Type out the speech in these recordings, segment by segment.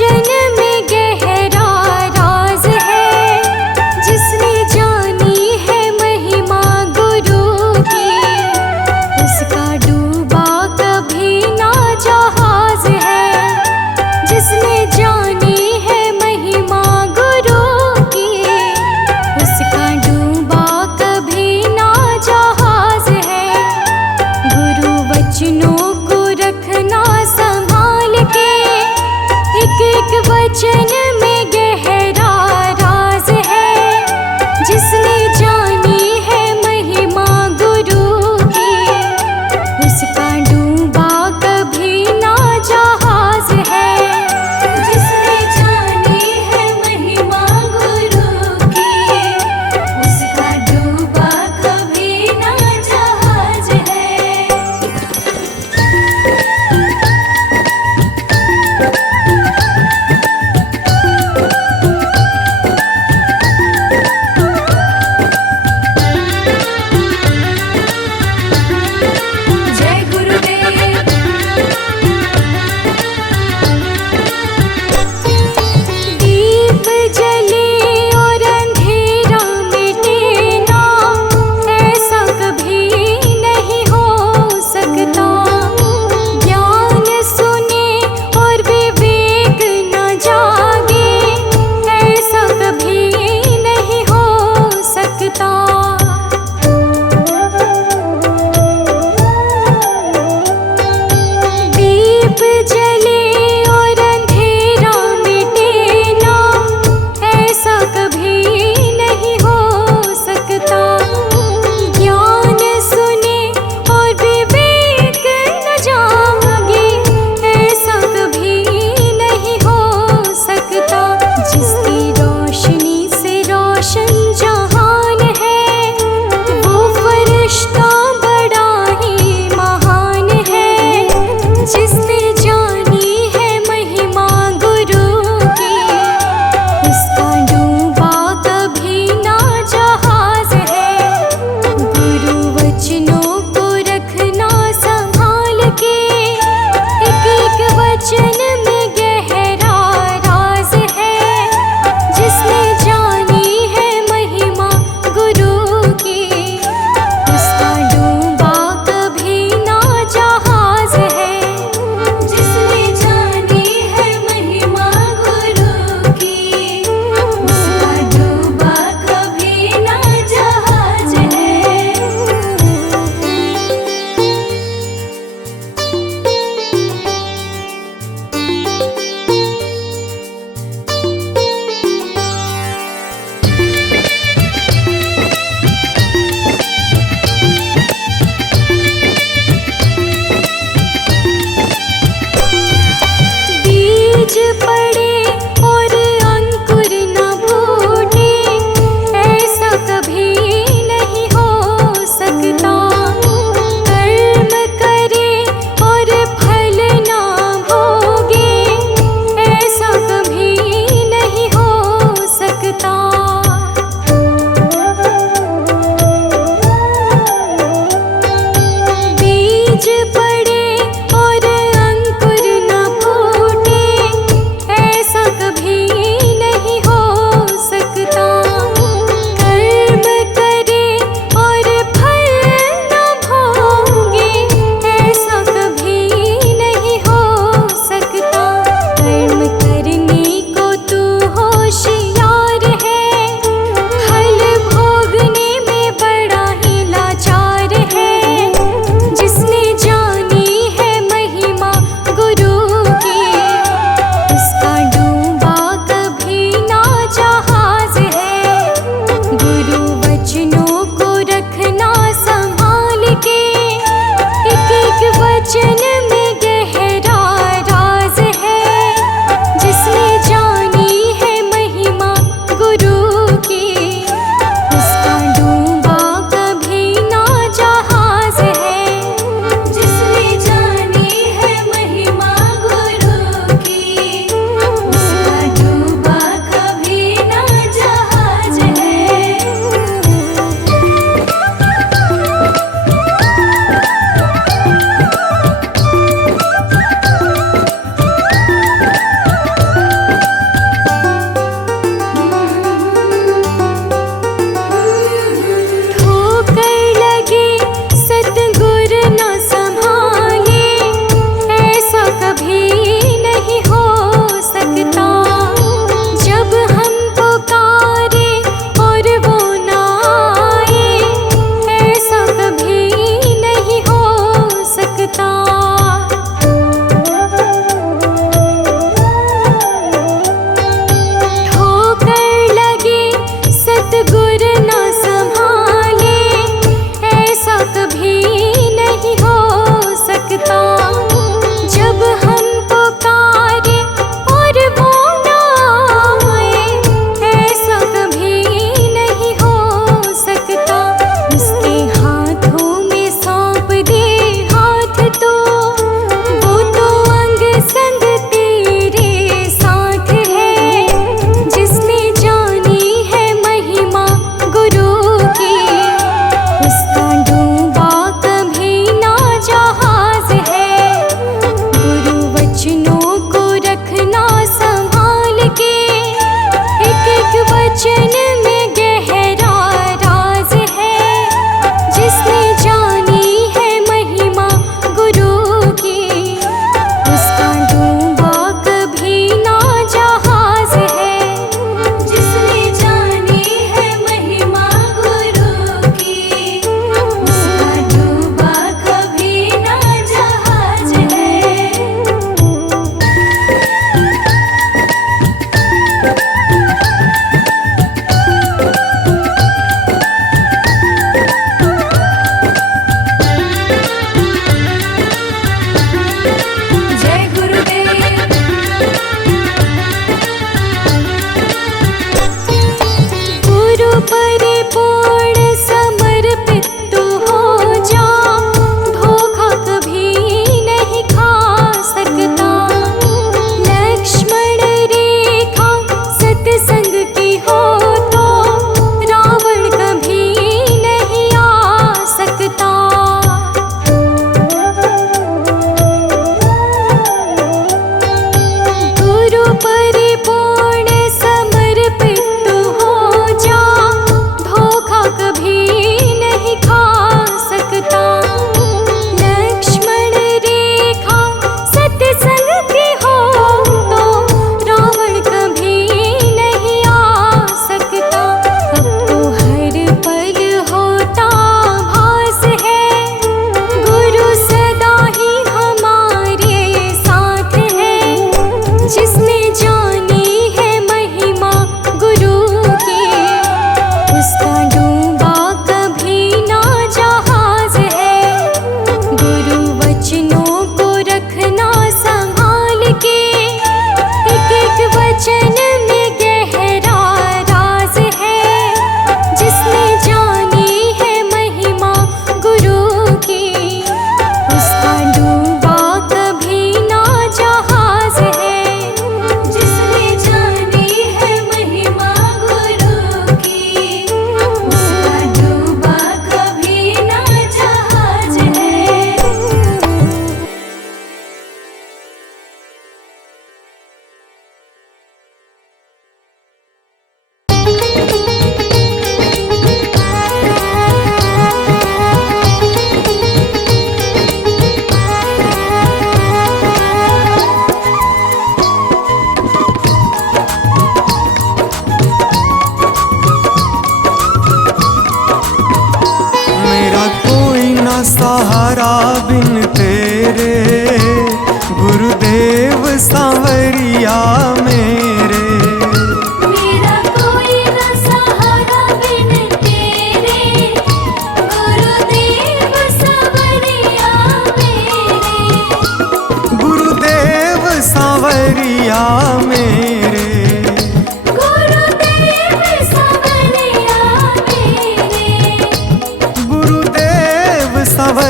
वचन में गहरा राज है, जिसने जानी है महिमा गुरु की, उसका डूबा कभी ना जहाज है। जिसने जानी है महिमा गुरु की, उसका डूबा कभी ना जहाज है। गुरु वचनों को रखना संभाल के, एक एक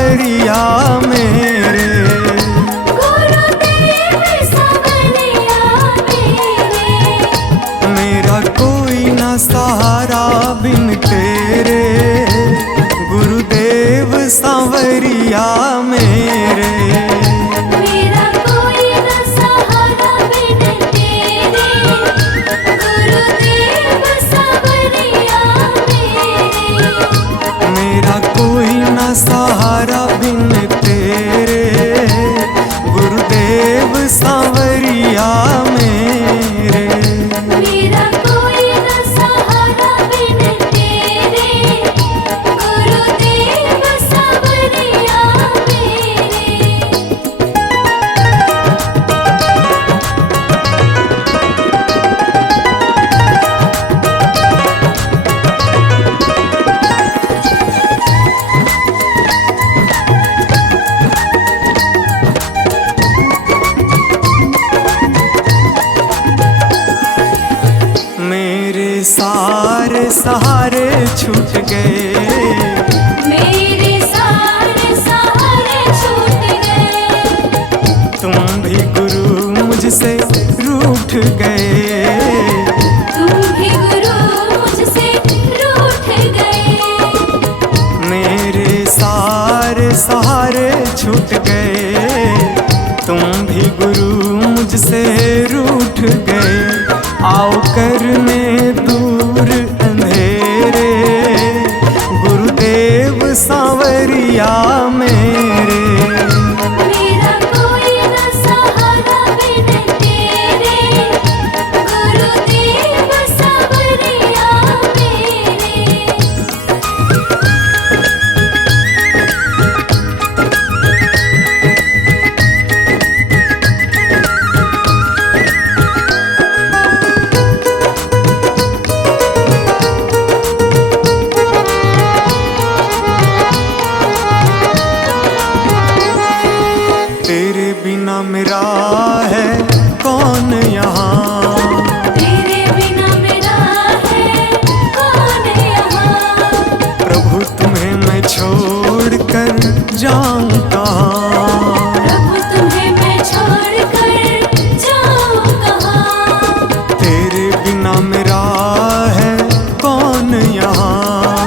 सांवरिया मेरे। गुरुदेव सांवरिया मेरे, मेरा कोई ना सहारा बिन तेरे, गुरुदेव सांवरिया मेरे। मेरा कोई न सहारा बिन तेरे, गुरुदेव सांवरिया मेरे। मेरा कोई ना सहारा बिन तेरे, गुरुदेव सांवरिया मेरे। मेरा कोई न सहारा बिन तेरे, गुरुदेव सांवरिया मेरे। मेरे सारे सहारे छूट गए, मेरे सारे सहारे छूट गए। तुम भी गुरु मुझसे रूठ गए। तुम भी गुरु मुझसे रूठ गए। मेरे सारे सहारे छूट गए, तुम भी गुरु मुझसे रूठ गए। आओ करने दूर अंधेरे, गुरुदेव सांवरिया मेरे। मेरा कोई न सहारा बिन तेरे, गुरुदेव सांवरिया मेरे। तेरे बिना मेरा है कौन यहाँ, तेरे बिना मेरा है कौन यहाँ। प्रभु तुम्हें मैं छोड़ कर जाऊं कहाँ। प्रभु तुम्हें मैं छोड़ कर जाऊं कहाँ। तेरे बिना मेरा है कौन यहाँ,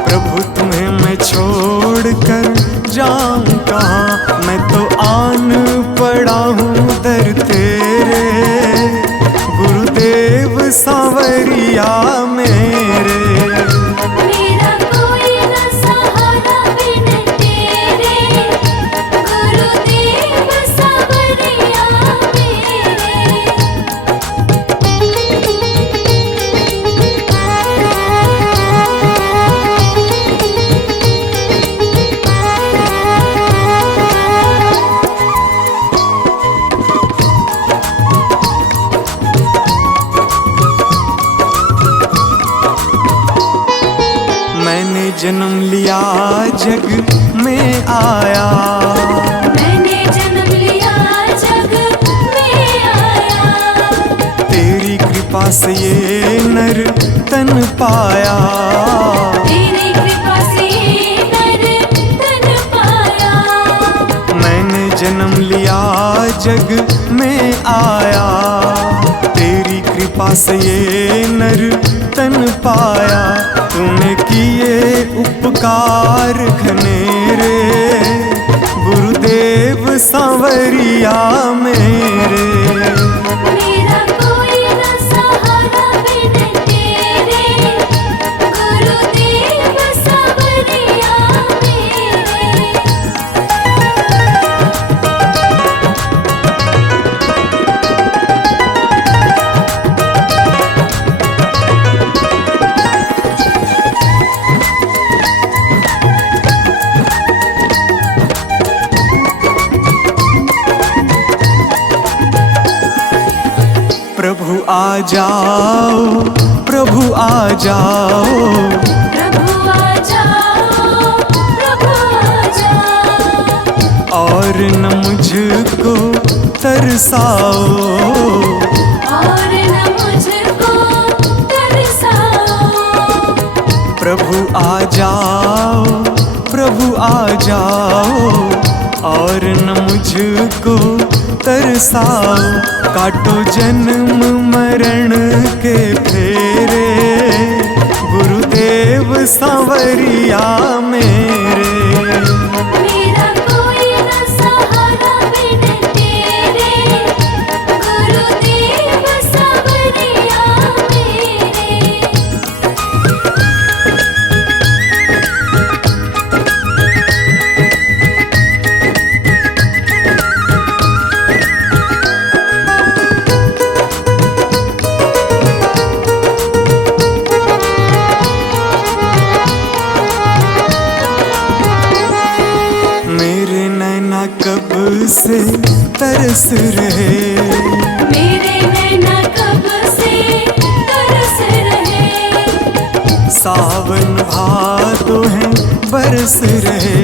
प्रभु तुम्हें मैं छोड़ कर जाऊं कहाँ। मैं तो आन पड़ा हूँ दर तेरे, गुरुदेव सांवरिया मेरे। मेरा कोई न सहारा बिन तेरे, गुरुदेव सांवरिया मेरे। मैंने जन्म लिया जग में आया, मैंने जन्म लिया जग में आया। तेरी कृपा से ये नर तन पाया। तेरी कृपा से नर तन पाया। मैंने जन्म लिया जग में आया, तेरी कृपा से ये नर तन पाया। तूने किए उपकार घनेरे, गुरुदेव सांवरिया मेरे। मेरा कोई न सहारा बिन तेरे, गुरुदेव सांवरिया मेरे। प्रभु आ जाओ, प्रभु आ जाओ, प्रभु आ जाओ, प्रभु आ जाओ। और न मुझको तरसाओ, और न मुझको तरसाओ। प्रभु आ जाओ, प्रभु आ जाओ और न मुझको तरसाओ। काटो जन्म मरण के फेरे, गुरुदेव सांवरिया मेरे। मेरा कोई न सहारा बिन तेरे, गुरुदेव सांवरिया मेरे। मेरे नैना कब से तरस रहे, मेरे नैना कब से तरस रहे। सावन भादो है बरस रहे।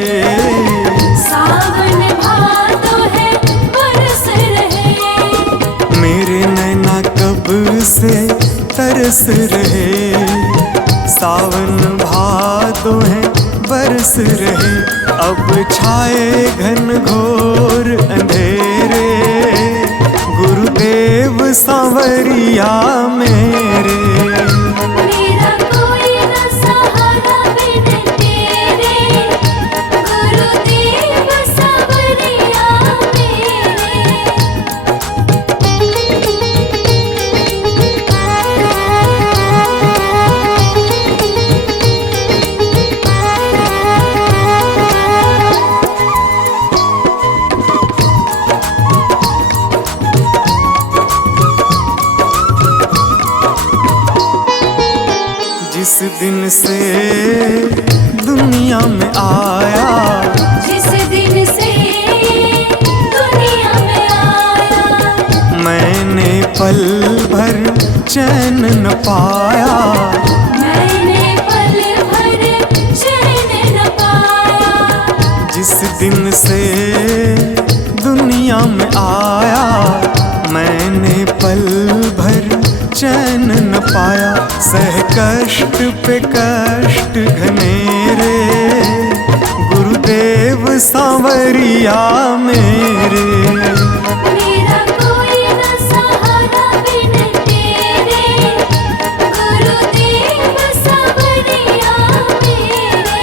सावन भादो है बरस रहे। मेरे नैना कब से तरस रहे, सावन भादो है बरस रहे। अब छाए घन घोर अंधेरे, गुरुदेव सांवरिया मेरे। मेरा कोई न सहारा बिन तेरे, गुरुदेव सांवरिया जिस दिन से दुनिया में आया, जिस दिन से दुनिया में आया। मैंने पल भर चैन न पाया। मैंने पल भर चैन न पाया। जिस दिन से दुनिया में आया, मैंने पल भर चैन न पाया। सह कष्ट पे कष्ट घनेरे, गुरुदेव सांवरिया मेरे। मेरा कोई न सहारा बिन तेरे, गुरुदेव सांवरिया मेरे।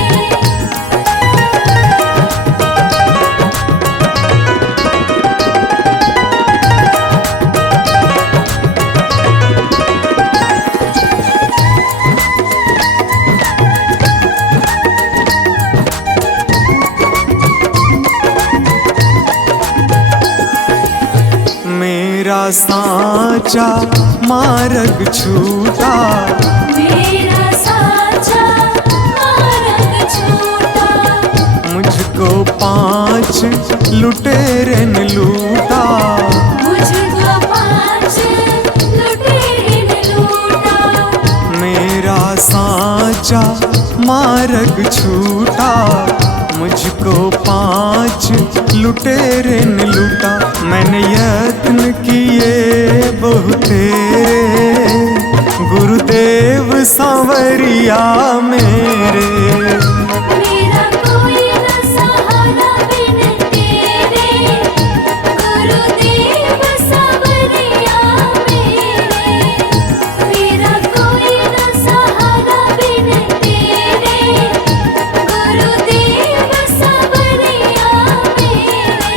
मेरा साचा मार्ग छूटा, मेरा साचा मार्ग छूटा। मुझको 5 लुटेरे ने लूटा। मुझको 5 लुटेरे ने लूटा। मेरा साचा मार्ग छूटा, मुझको 5 लुटेरे ने लूटा। मैंने यत्न किए बहुतेरे, गुरुदेव सांवरिया मेरे। मेरा कोई न सहारा बिन तेरे, गुरुदेव सांवरिया मेरे। मेरा कोई न सहारा बिन तेरे, गुरुदेव सांवरिया मेरे।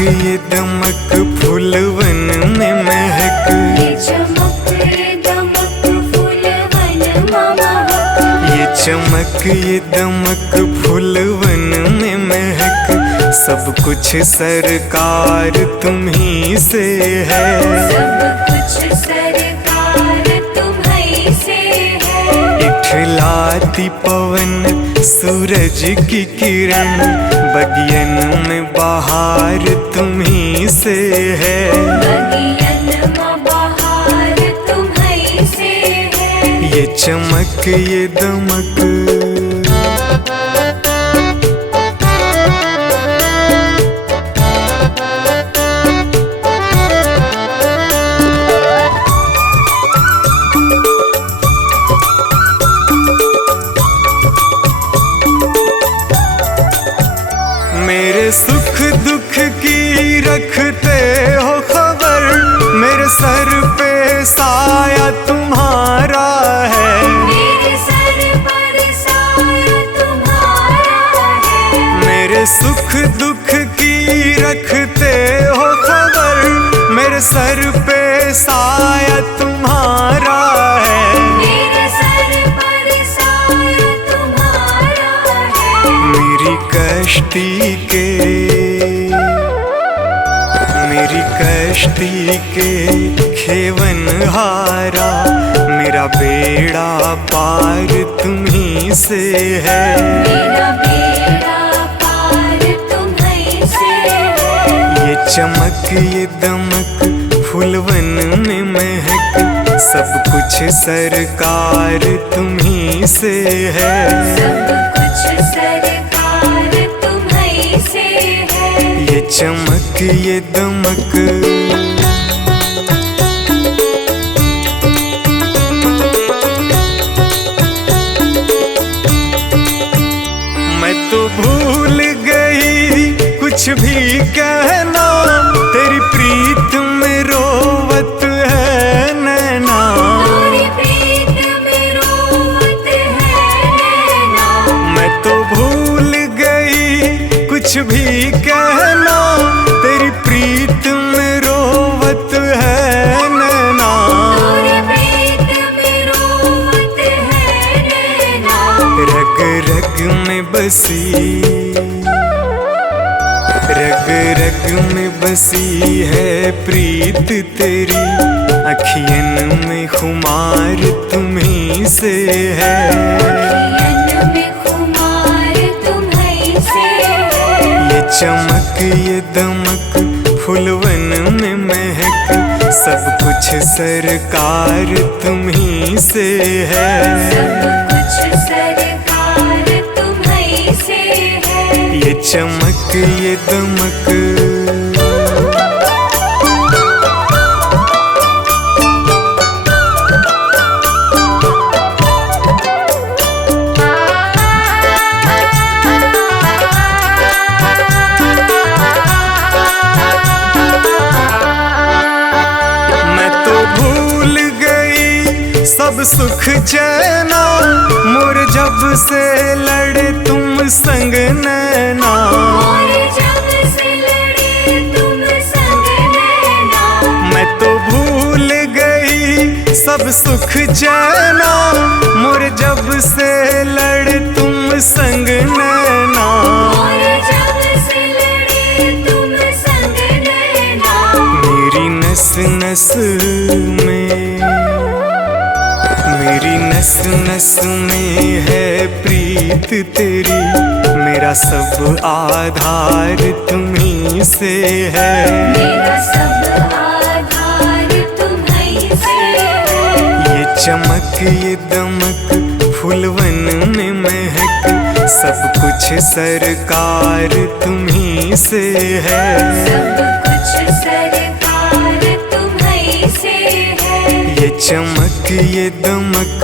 ये दमक फूलवन में महक, ये चमक ये दमक फूलवन महक। ये चमक ये दमक फूलवन में महक। सब कुछ सरकार तुम्ही से है, सब कुछ सरकार तुम्हीं से है। इठलाती पवन सूरज की किरण, बगियन में बहार तुम्ही से है। बगियन में बहार तुम्हीं से है। ये चमक ये दमक, मेरे सुख दुख की रखते हो खबर, मेरे सर पे साया तुम्हारा है। मेरे सर पर साया तुम्हारा है। मेरे सुख दुख की रखते हो खबर, मेरे सर पे साया तुम्हारा है। मेरे सर पर साया तुम्हारा है। मेरी कश्ती के, मेरी कश्ती के खेवन हारा, मेरा बेड़ा पार तुम्ही से है। मेरा बेड़ा पार तुम्हीं से है। ये चमक ये दमक, फूलवन में महक, सब कुछ सरकार तुम्ही से है। सब कुछ सरकार तुम्हीं से है। ये चमक ये दमक, मैं तो भूल गई कुछ भी कहना, तेरी प्रीत में रोवत है नैना। तेरी प्रीत में रोवत है नैना। मैं तो भूल गई कुछ भी कहना, तेरी प्रीत में रोवत है नैना। तेरी प्रीत में रोवत है नैना। रग रग में बसी, रग रग में बसी है प्रीत तेरी, अखियन में खुमार तुम्ही से है। अखियन में खुमार तुम्हीं से है। ये चमक ये दमक, फूलवन में महक, सब कुछ सरकार तुम्ही से है। सब कुछ सरकार तुम्हीं से है। ये चमक ये दमक, मैं तो भूल गई सब सुख चैना, मोर जब से लड़े तुम संग नैना। और जब से लड़े तुम संग नैना। मैं तो भूल गई सब सुख चैना, मोर जब से लड़े तुम संग नैना। और जब से लड़े तुम संग नैना। मेरी नस नस में, मेरी नस नस में है प्रीत तेरी, मेरा सब आधार तुम्ही से है। मेरा सब आधार तुम्हीं से है। ये चमक ये दमक, फूलवन में महक, सब कुछ सरकार तुम्ही से है। सब कुछ सरकार तुम्हीं से है। ये चमक ये दमक,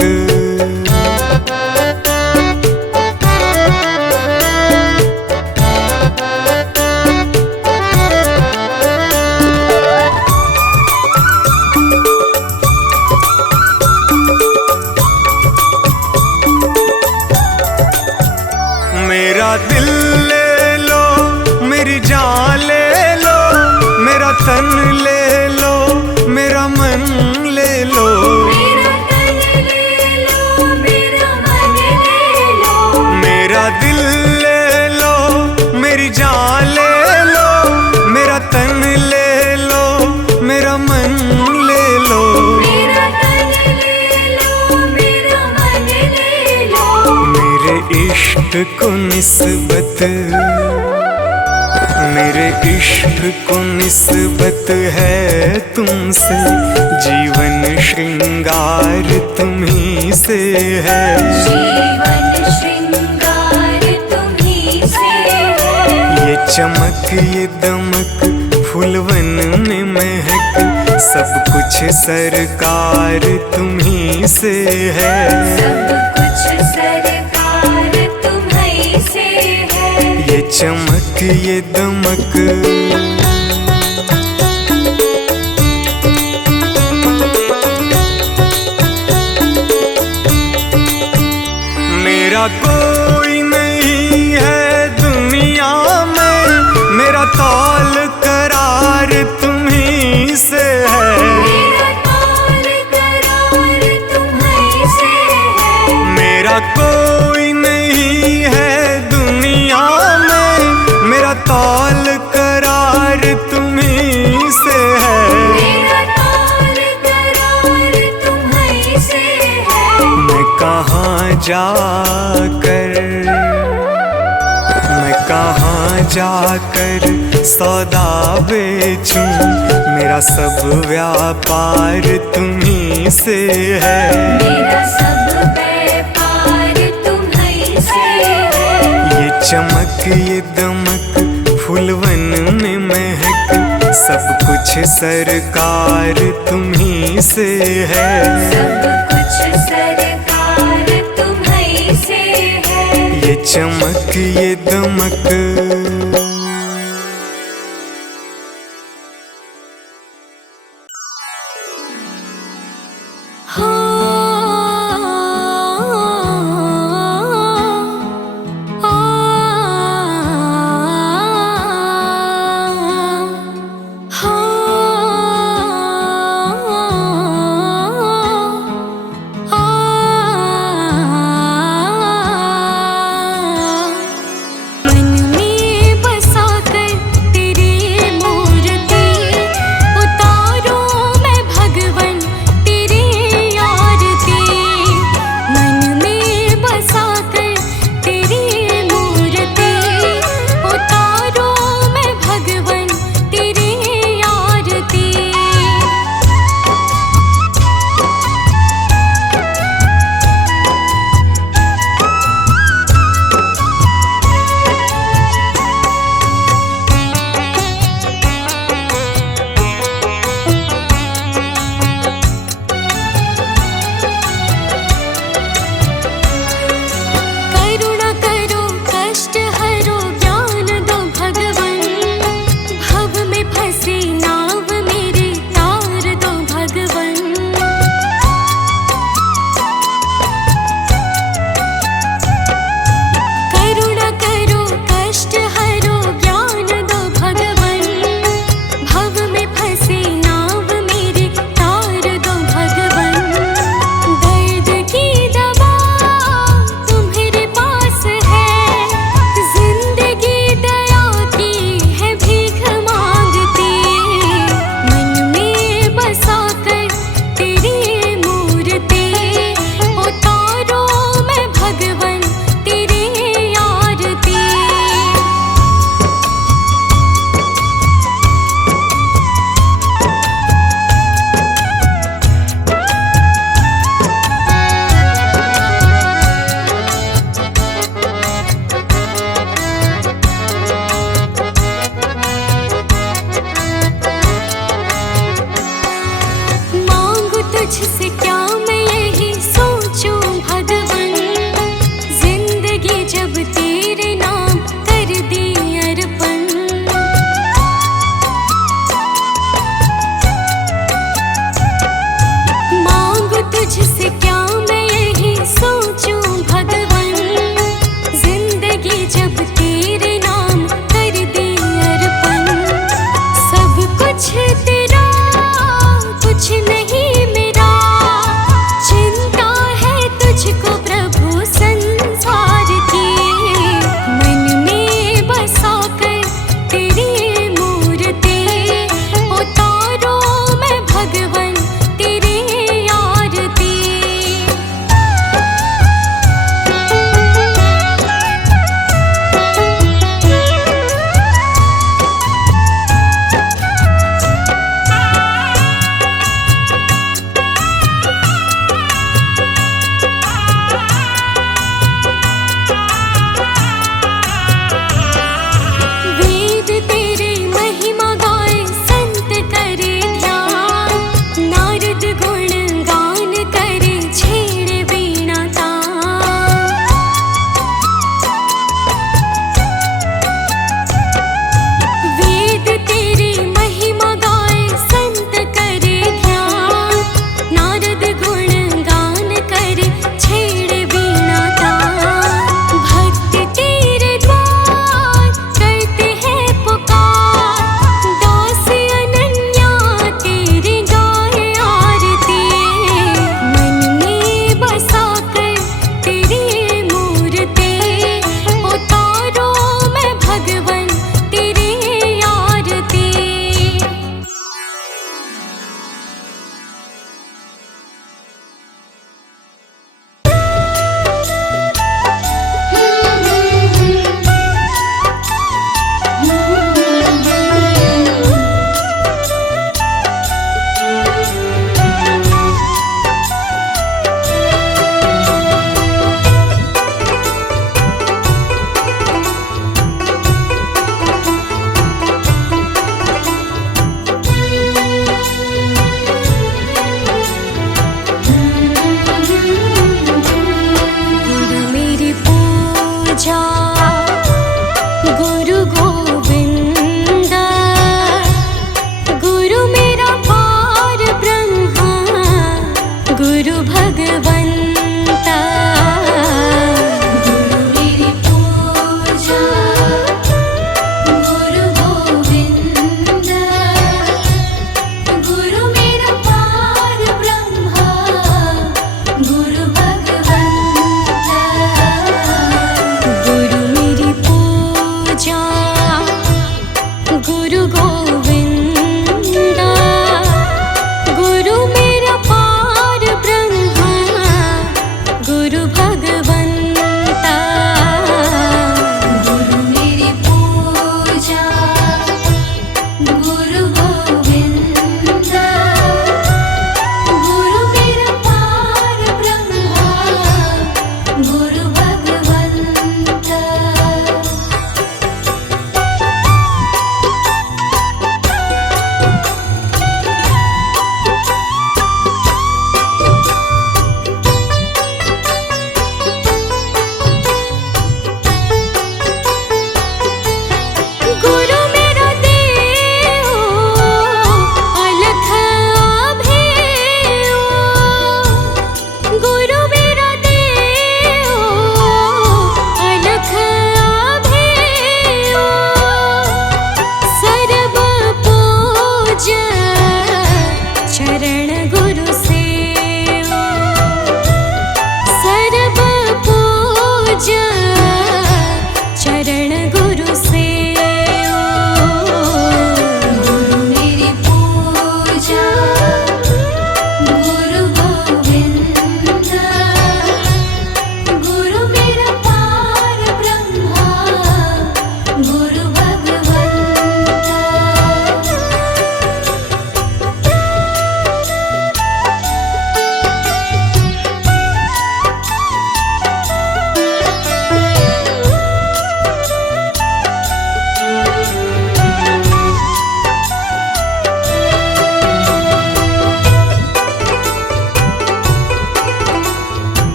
मेरा दिल ले लो, मेरी जान ले लो, मेरा तन ले लो, मेरा मन ले लो। मेरा तन ले लो, को निस्बत, मेरे इश्क को निस्बत है तुमसे, जीवन श्रृंगार तुम्ही से है। जीवन श्रृंगार तुम्ही से है। ये चमक ये दमक फूलवन में महक, सब कुछ सरकार तुम्ही से है। सब कुछ सरकार तुम्ही से है। ये चमक ये दमक मेरा कोई नहीं है दुनिया में, मेरा तौल करार तुम्ही से है। मेरा तौल करार तुम्ही से है। मेरा कोई नहीं है दुनिया में, मेरा तौल करार तुम्ही से है। मेरा तौल करार तुम्ही से है। मैं कहाँ जाकर सौदा बेचूं, मेरा सब व्यापार तुम्ही से है। मेरा सब व्यापार तुम्ही से है। ये चमक ये दमक फूलवन में महक, सब कुछ सरकार तुम्ही से है। सब कुछ सरकार तुम्ही से है। ये चमक ये दमक मन में बस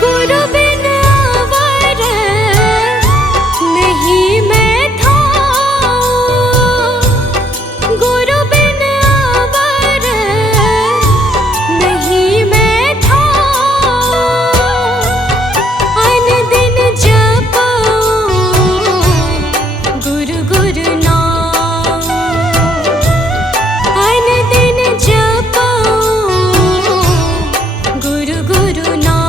गुरु बिन अवर नहीं मैं था, गुरु बिन अवर नहीं मैं था। अन दिन जपो गुरु गुरु नाम, अन दिन जपो गुरु गुरु नाम।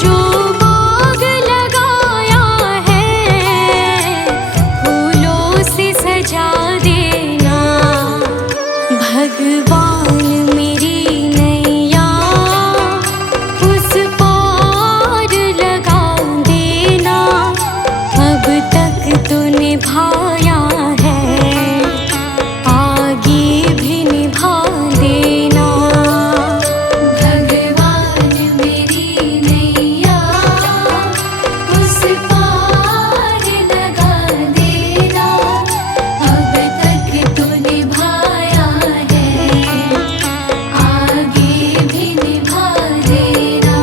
जो बाग लगाया है फूलों से सजा देना। भगवान मेरी नैया उस पार लगा देना। अब तक तो निभाया है, आगे भी निभा देना। भगवान मेरी नैया उस पार लगा देना। अब तक तो निभाया है, आगे भी निभा देना।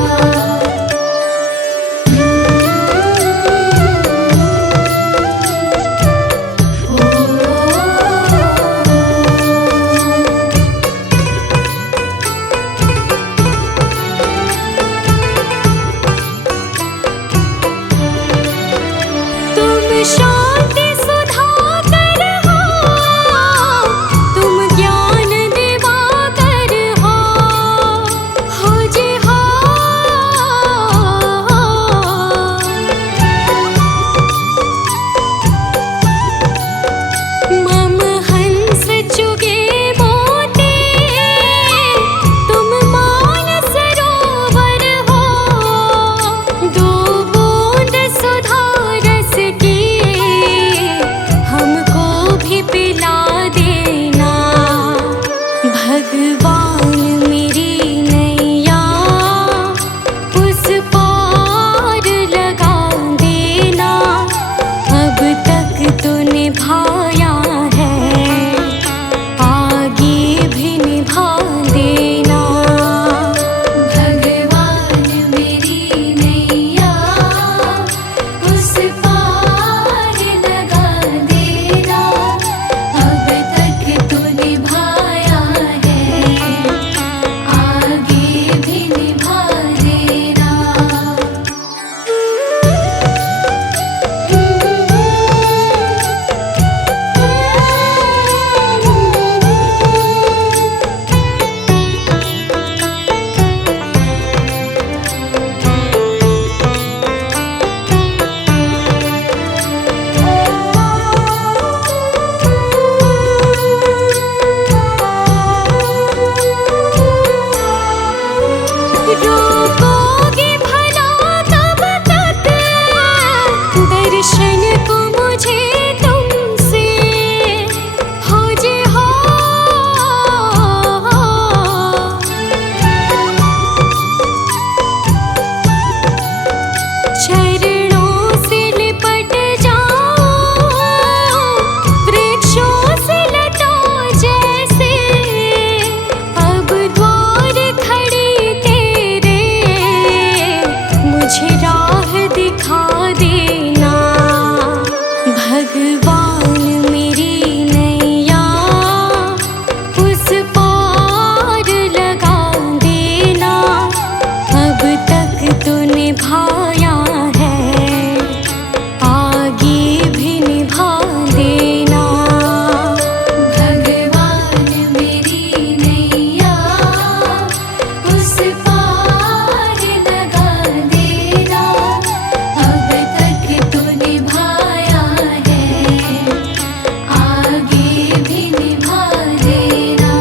तुम शांति सुधाकर हो, तुम ज्ञान दिवाकर हो जी हो। मम हंस चुगे मोती, तुम मान सरोवर हो। दो बूंद सुधा रस की हमको भी पिला देना। भगवान मेरी नैया उस पार लगा देना। अब तक तो निभाया है, आगे भी निभा देना। भगवान मेरी नैया उस पार लगा देना। अब तक तो निभाया है, आगे भी निभा देना। रोकोगे भला कब तक दर्शन को मुझे तुमसे हो जी हो। चरणों से लिपट जाओ, वृक्षों से लटो जैसे। अब द्वार खड़ी तेरे, मुझे राह दिखा देना। भगवान मेरी नैया उस पार लगा देना। अब तक तो निभाया है, आगे भी निभा देना। भगवान मेरी नैया उस पार लगा देना। अब तक तो निभाया है, आगे भी निभा देना।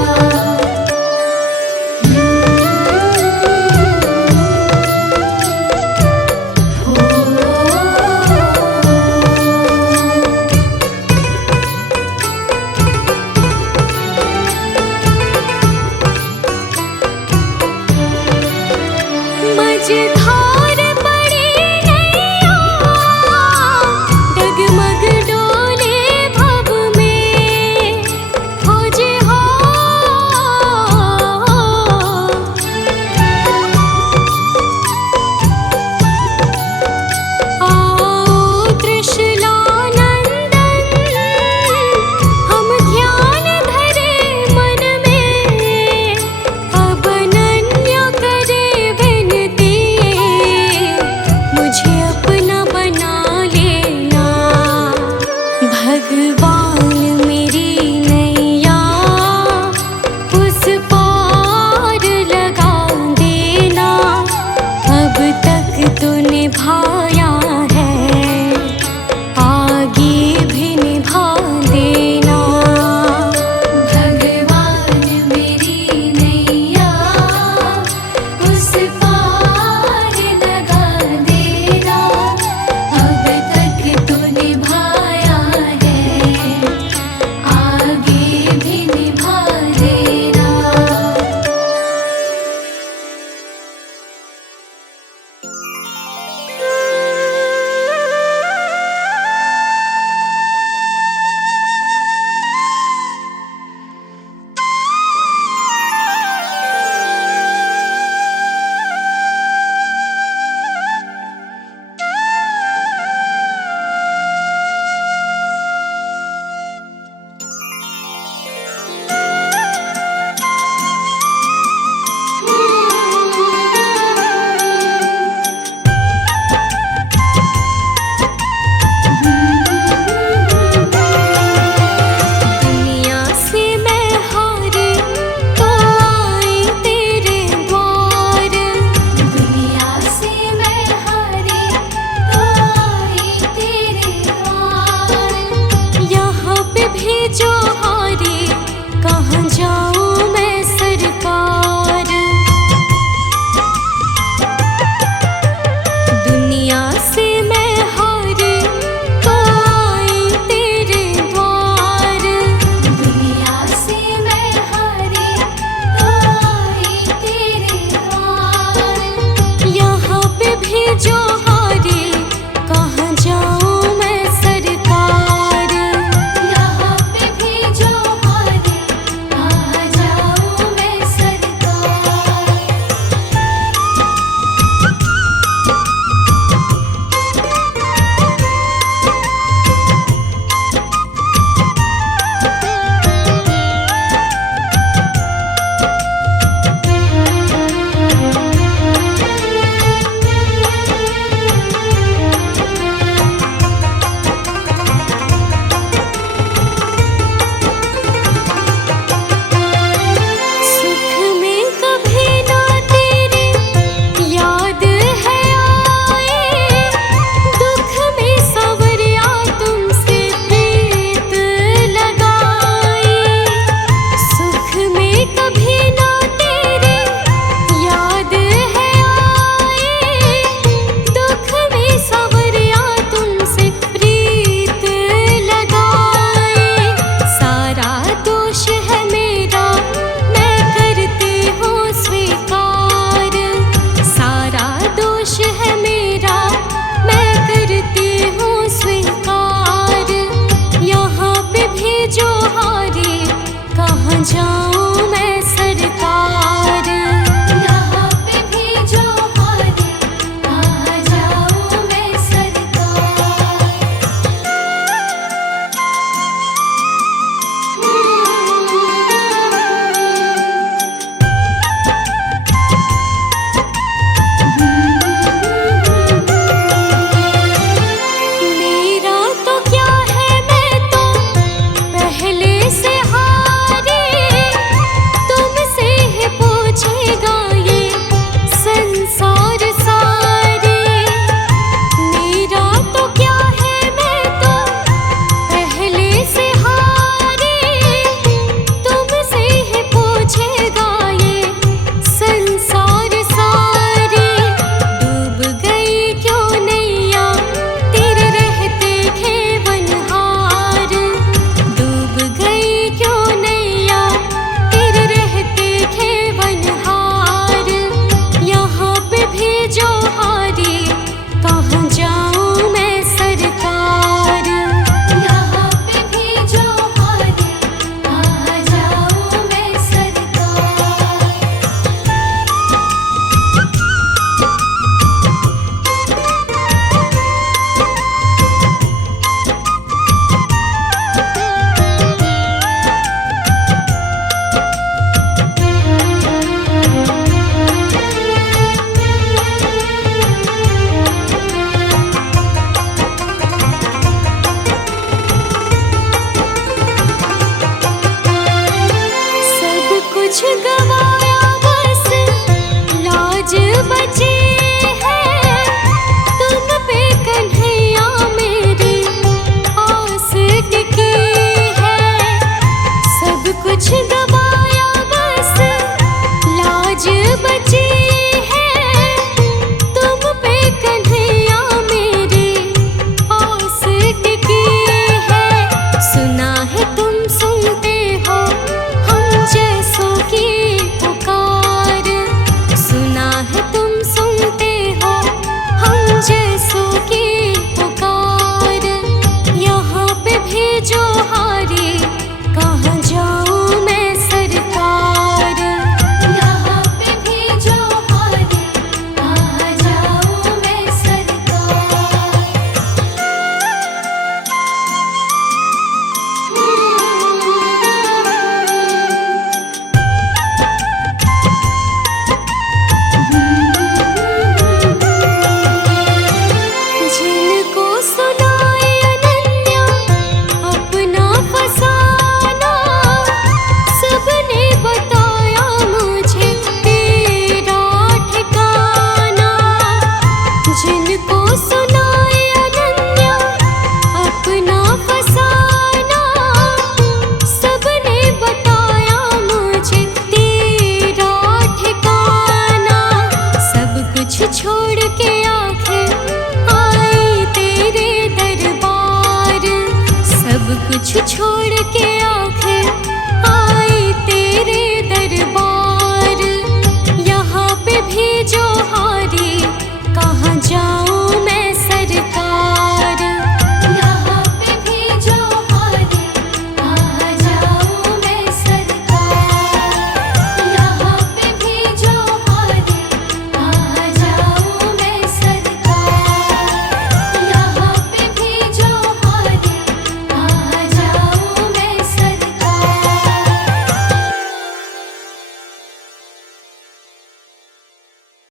मन को सुना